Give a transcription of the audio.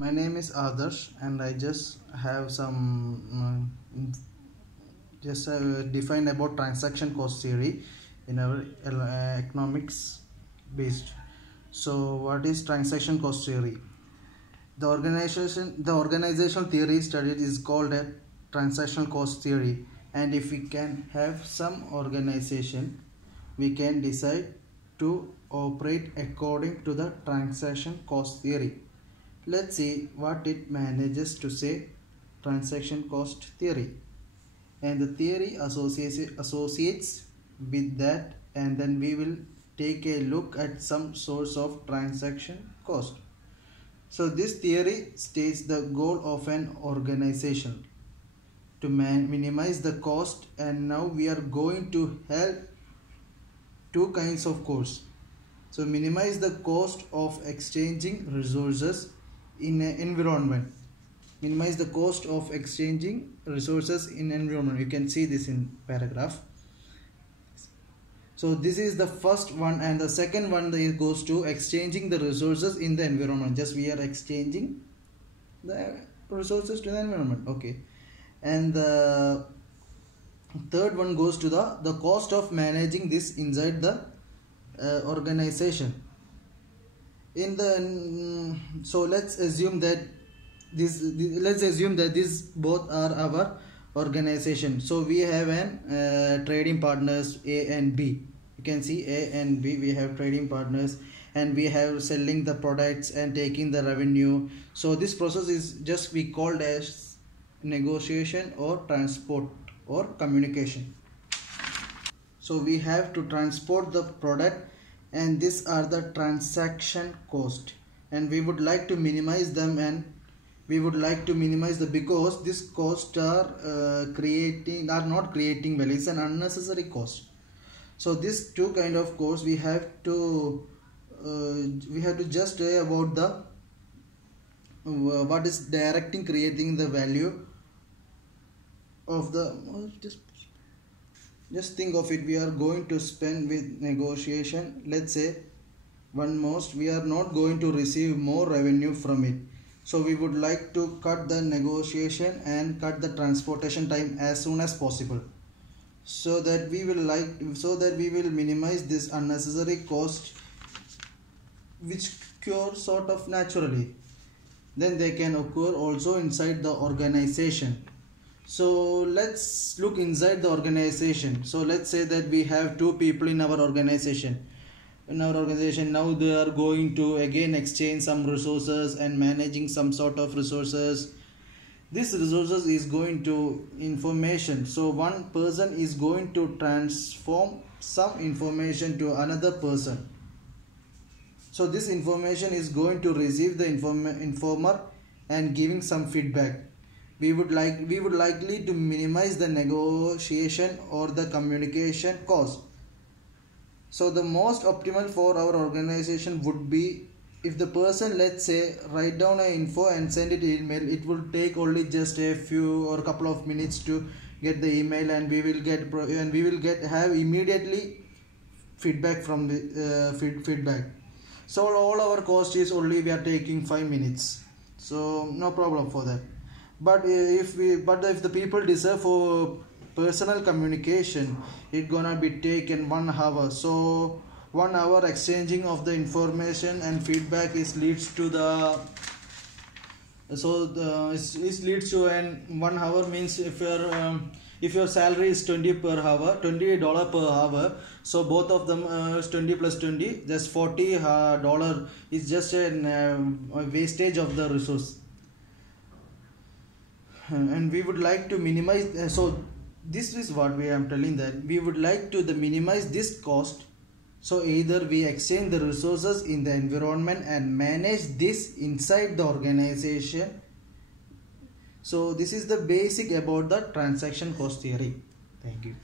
My name is Adarsh and I just have some define about transaction cost theory in our economics based. So what is transaction cost theory? The organizational theory studied is called a transactional cost theory, and if we can have some organization, we can decide to operate according to the transaction cost theory. Let's see what it manages to say. Transaction cost theory, and the theory associates with that, and then we will take a look at some source of transaction cost. So this theory states the goal of an organization to minimize the cost, and now we are going to have two kinds of costs. So minimize the cost of exchanging resources in an environment. Minimize the cost of exchanging resources in environment. You can see this in paragraph. So this is the first one, and the second one goes to exchanging the resources in the environment. Just we are exchanging the resources to the environment. Okay. And the third one goes to the cost of managing this inside the organization. So let's assume that these both are our organization. So we have an trading partners A and B. You can see A and B, we have trading partners, and we have selling the products and taking the revenue. So this process is just we called as negotiation or transport or communication. So we have to transport the product, and these are the transaction cost, and we would like to minimize them, and we would like to minimize because this cost are not creating value. It's an unnecessary cost. So this two kind of cost we have to just say about the what is directing creating the value of the just think of it. We are going to spend with negotiation, let's say we are not going to receive more revenue from it. So we would like to cut the negotiation and cut the transportation time as soon as possible, so that we will minimize this unnecessary cost which occur sort of naturally. Then they can occur also inside the organization. So let's look inside the organization. So let's say that we have two people in our organization. Now they are going to again exchange some resources and managing some sort of resources. This resources is going to information. So one person is going to transform some information to another person. So this information is going to receive the informer and giving some feedback. We would likely to minimize the negotiation or the communication cost. So the most optimal for our organization would be if the person, let's say, write down an info and send it email. It will take only just a few or a couple of minutes to get the email, and we will have immediately feedback from the feedback. So all our cost is only we are taking 5 minutes. So no problem for that. But if the people deserve for personal communication, it gonna be taken 1 hour. So 1 hour exchanging of the information and feedback leads to an 1 hour means if your salary is $20 per hour, so both of them is 20 plus 20, just $40 is just a wastage of the resource. And we would like to minimize. So this is what we am telling, that we would like to minimize this cost. So either we exchange the resources in the environment and manage this inside the organization. So this is the basic about the transaction cost theory. Thank you.